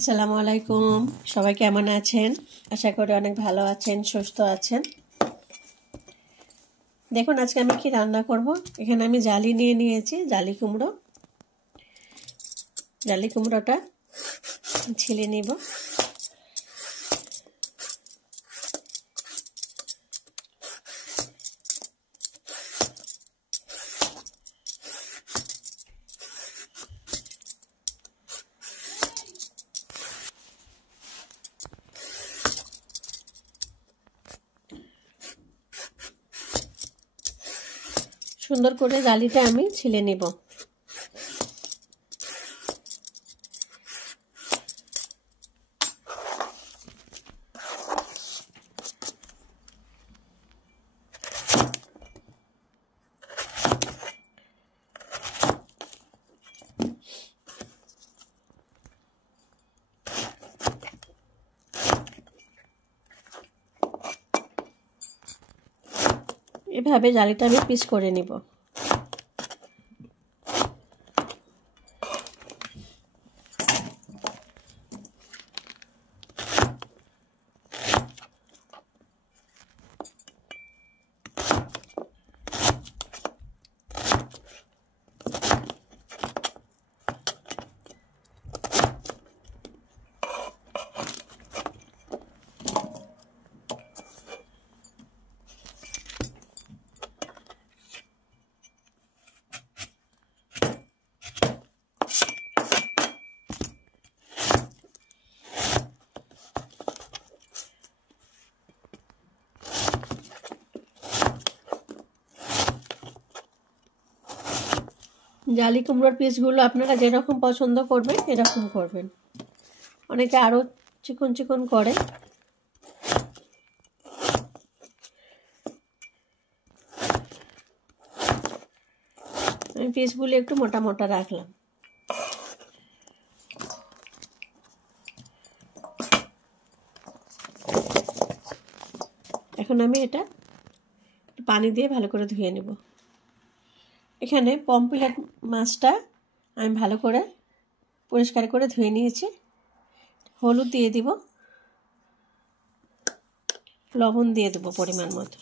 আসসালামু আলাইকুম। সবাই কেমন আছেন? আশা করি অনেক ভালো আছেন, সুস্থ আছেন। দেখুন আজকে আমি কি রান্না করব। এখানে আমি জালি নিয়ে নিয়েছি, জালি কুমড়ো। জালি কুমড়োটা ছিলে নিব। সুন্দর করে জালিটা আমি ছিলে নিব। এভাবে জালিটা আমি পিস করে নিব। জালি কুমড়োর পিসগুলো আপনারা যেরকম পছন্দ করবেন এরকম করবেন। অনেকে আরও চিকন চিকন করে। আমি পিসগুলো একটু মোটা মোটা রাখলাম। এখন আমি এটা পানি দিয়ে ভালো করে ধুয়ে নেব। এখানে পমফ্রেট মাছটা আমি ভালো করে পরিষ্কার করে ধুয়ে নিয়েছি। হলুদ দিয়ে দিব, লবণ দিয়ে দেবো পরিমাণ মতো।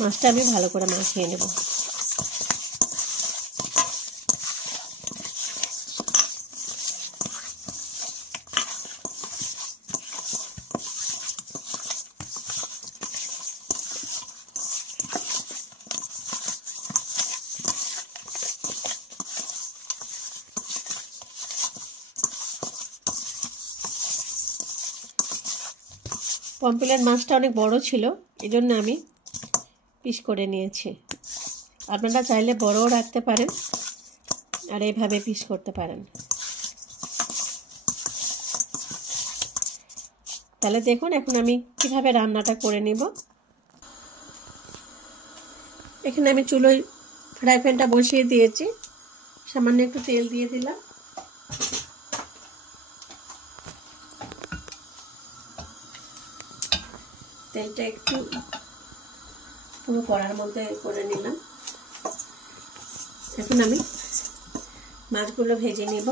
মাছটা আমি ভালো করে মাখিয়ে নেব। পমফ্রেট মাছটা অনেক বড় ছিল, এজন্য আমি পিস করে নিয়েছি। আপনারা চাইলে বড়ও রাখতে পারেন আর এইভাবে পিস করতে পারেন। তাহলে দেখুন এখন আমি কিভাবে রান্নাটা করে নেব। এখানে আমি চুলোয় ফ্রাই প্যানটা বসিয়ে দিয়েছি। সামান্য একটু তেল দিয়ে দিলাম। তেলটা একটু পুরো কড়ার মধ্যে করে নিলাম। এখন আমি মাছগুলো ভেজে নেব।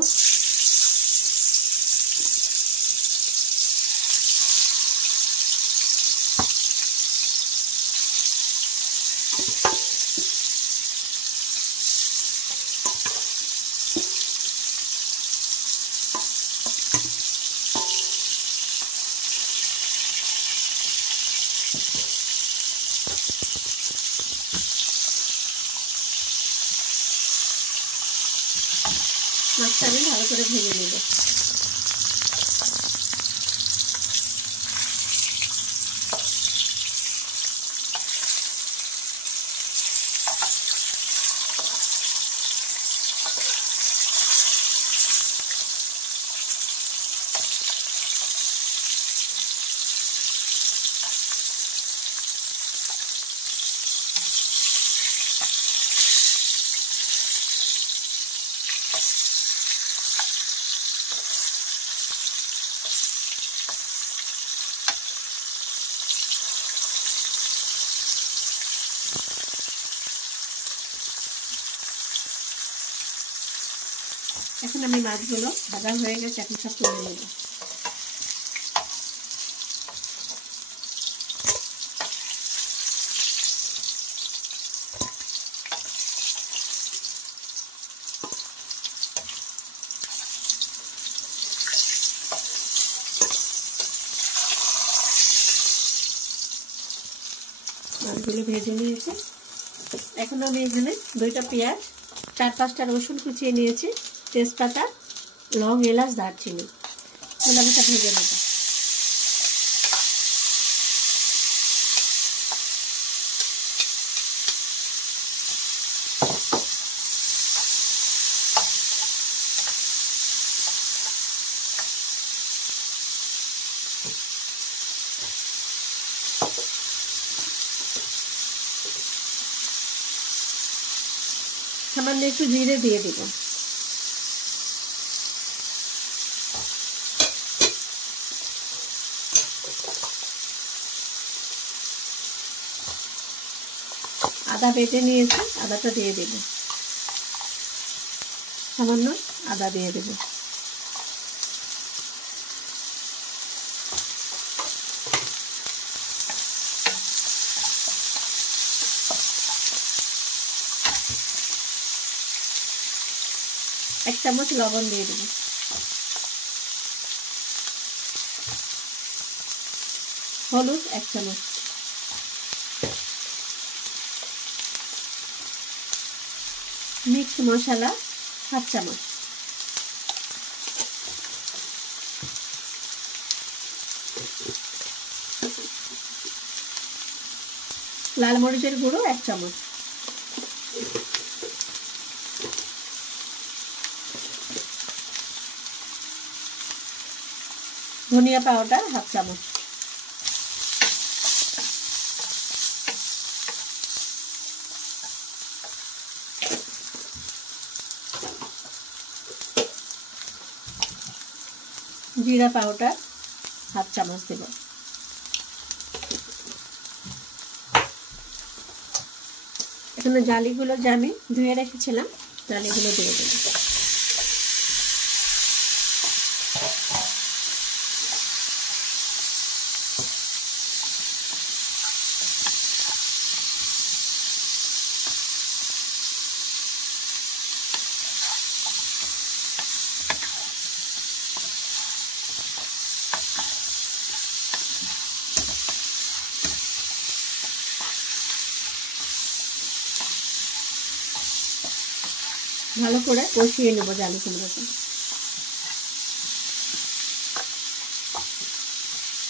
মাছটা আমি ভালো করে ভেজে নেব। এখন আমি মাছগুলো ভাজা হয়ে গেছে, এখন সব তুলে নেব। মাছগুলো ভেজে নিয়েছি। এখন আমি এখানে 2টা পেঁয়াজ, 4-5টা রসুন কুচিয়ে নিয়েছি, তেজপাতা, লং, এলাচ, দারচিনি, এগুলো আমি সব ভেজে নেব। সামান্য একটু জিরে দিয়ে দিব। আদা বেটে নিয়েছি, আদাটা দিয়ে দেব। সামান্য আদা দিয়ে দেব। এক চামচ লবণ দিয়ে দেব। হলুদ 1 চামচ। মিক্স মশলা 7 চামচ। লাল মরিচের গুঁড়ো 1 চামচ। ধনিয়া পাউডার 1/2 চামচ। জিরা পাউডার 1/2 চামচ দেব। এখানে জালিগুলো যে আমি ধুয়ে রেখেছিলাম, জালিগুলো দিয়ে দেব। ভালো করে কষিয়ে নেব জালি কুমড়োটা।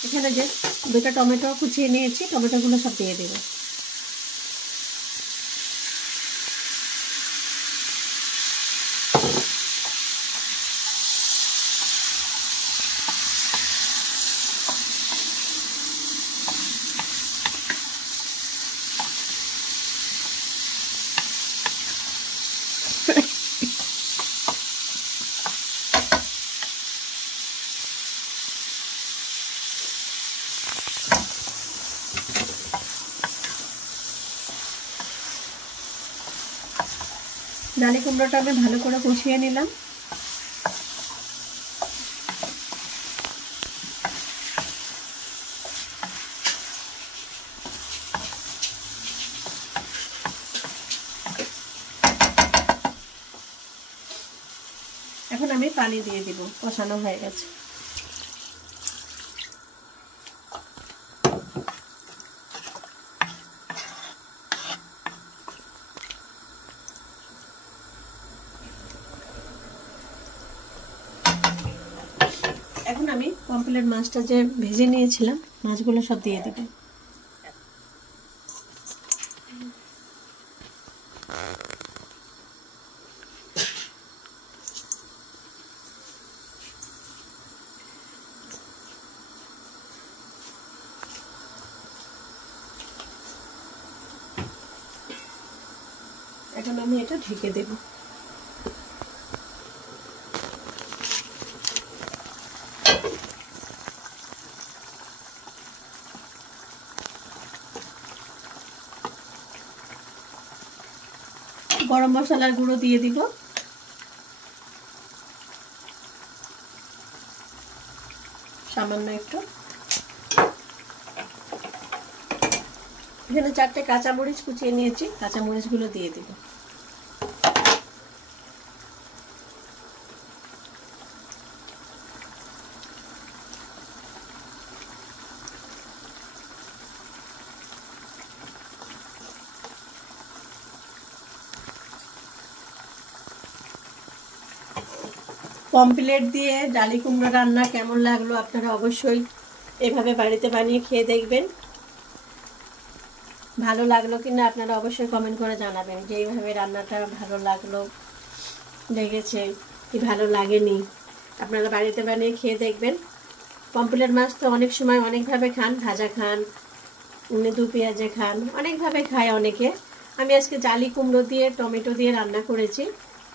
এখানে যে 2টা টমেটো কুচিয়ে নিয়েছি, টমেটোগুলো সব দিয়ে দেব। জালি কুমড়োটা আমি ভালো করে কষিয়ে নিলাম। এখন আমি পানি দিয়ে দিব, কষানো হয়ে গেছে। এখন আমি পমফ্রেট মাছটা যে ভেজে নিয়েছিলাম, মাছগুলো সব দিয়ে দেব। এখন আমি এটা ঢেকে দেব। গরম মশলার গুঁড়ো দিয়ে দিব। সামান্য একটু। এখানে 4টে কাঁচামরিচ কুচিয়ে নিয়েছি, কাঁচামরিচগুলো দিয়ে দিব। পমফ্রেট দিয়ে ডালি কুমড়ো রান্না কেমন লাগলো আপনারা অবশ্যই এভাবে বাড়িতে বানিয়ে খেয়ে দেখবেন। ভালো লাগলো কিনা আপনারা অবশ্যই কমেন্ট করে জানাবেন যে এইভাবে রান্নাটা ভালো লাগলো, লেগেছে কি ভালো লাগেনি, আপনারা বাড়িতে বানিয়ে খেয়ে দেখবেন। পমফ্রেট মাছ তো অনেক সময় অনেকভাবে খান, ভাজা খান, দু পেঁয়াজে খান, অনেকভাবে খায় অনেকে। আমি আজকে জালি কুমড়ো দিয়ে টমেটো দিয়ে রান্না করেছি,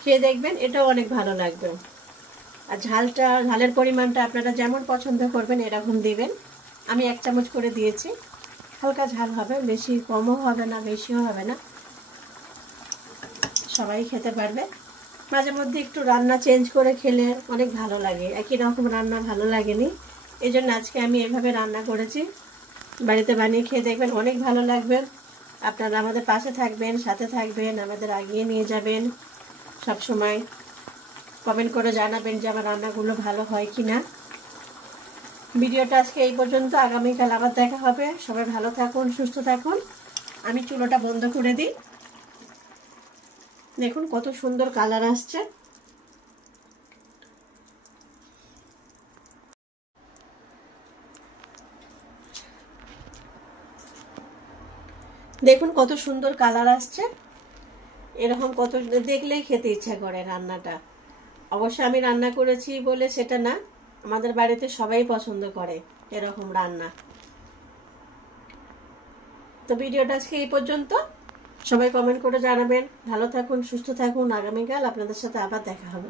খেয়ে দেখবেন, এটাও অনেক ভালো লাগবে। আর ঝালের পরিমাণটা আপনারা যেমন পছন্দ করবেন এরকম দিবেন। আমি 1 চামচ করে দিয়েছি, হালকা ঝাল হবে, বেশি কমও হবে না বেশিও হবে না, সবাই খেতে পারবে। মাঝে মধ্যে একটু রান্না চেঞ্জ করে খেলে অনেক ভালো লাগে, একই রকম রান্না ভালো লাগেনি, এই জন্য আজকে আমি এভাবে রান্না করেছি। বাড়িতে বানিয়ে খেয়ে দেখবেন, অনেক ভালো লাগবে। আপনারা আমাদের পাশে থাকবেন, সাথে থাকবেন, আমাদের এগিয়ে নিয়ে যাবেন। সব সময় কমেন্ট করে জানাবেন যে আমার রান্নাগুলো ভালো হয় কি না। ভিডিওটা আজকে এই পর্যন্ত, আগামীকাল আবার দেখা হবে। সবাই ভালো থাকুন, সুস্থ থাকুন। আমি চুলোটা বন্ধ করে দিই। দেখুন কত সুন্দর কালার আসছে। দেখুন কত সুন্দর কালার আসছে, এরকম কত দেখলেই খেতে ইচ্ছা করে রান্নাটা। অবশ্য আমি রান্না করেছি বলে সেটা না, আমাদের বাড়িতে সবাই পছন্দ করে এরকম রান্না। তো ভিডিওটা আজকে এই পর্যন্ত, সবাই কমেন্ট করে জানাবেন। ভালো থাকুন, সুস্থ থাকুন, আগামীকাল আপনাদের সাথে আবার দেখা হবে।